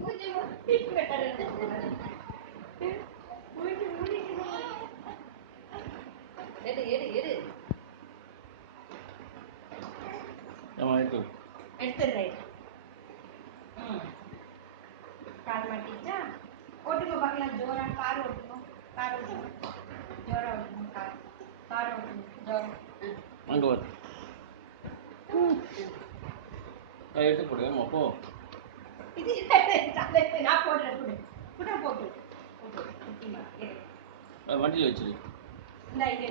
மூஞ்சி மூடி மூஞ்சி மூடி எடு எடு எடு எடுத்துடுறேன். கால் மாட்டிச்சா ஓட்டுங்க பார்க்கலாம். ஜோரா கார் ஓட்டணும். கார் ஓட்டணும். ஜோரா ஓட்டணும். கார் ஓட்டணும். ஜோரா அங்கே வர எடுத்து போடு. அப்போ இது நான் போடுறேன். போடு கூட போட்டு வண்டியில் வச்சிரு. இந்த இது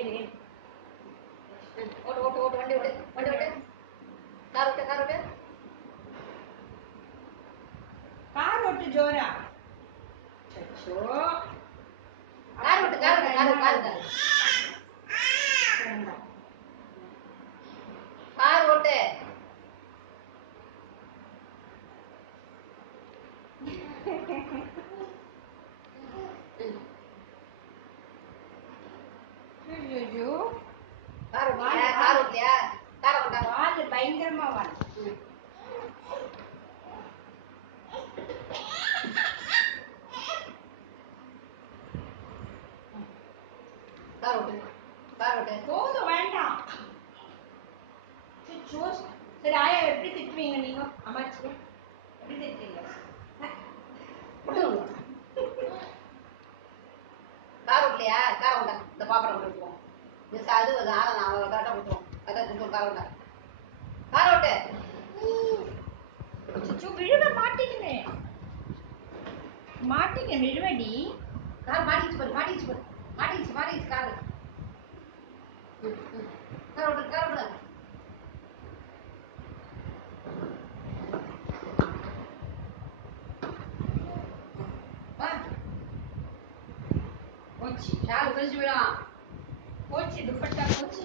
எடு எடு ஓட்டு ஓட்டு ஓட்டு வண்டி ஓட்டு வண்டி ஓட்டு கார் ஓட்டு கார் ஓட்டு கார் ஓட்டு ஜோரா. சச்சோ கார் ஓட்டு கார் ஓட்டு கார் கார் கார் ஓட்டு. ஐயோ கார் ஓட்டலையா கார் ஓட்டலையா கார் ஓட்டா வால் பயங்கரமா வால். கார் ஓட்டு கார் ஓட்டு போக வேண்டாம். சரி ஆயா எப்படி திட்டுவீங்க நீங்க? அம்மாச்சி எப்படி திட்டுவீங்க? கார் ஓட்டலையா கார் ஓட்டா இந்த பாப்படம் கொடுப்போம். மிஸ் அது ஆளை நான் கரெக்டாக கொடுத்துருவோம். அதான் கொடுத்துருவோம். கார் ஓட்டா கார் ஓட்டு. விழுவ மாட்டிக்கினே மாட்டிங்க விழுவடி. கார் மாட்டிச்சு போடு மாட்டிச்சு போடு மாட்டிச்சு மாட்டிச்சு கார். கார் ஓட்டு கார் ஓட்டு. போச்சு ஷால் கழிச்சு போயிடும். போச்சு துப்பட்டா போச்சு.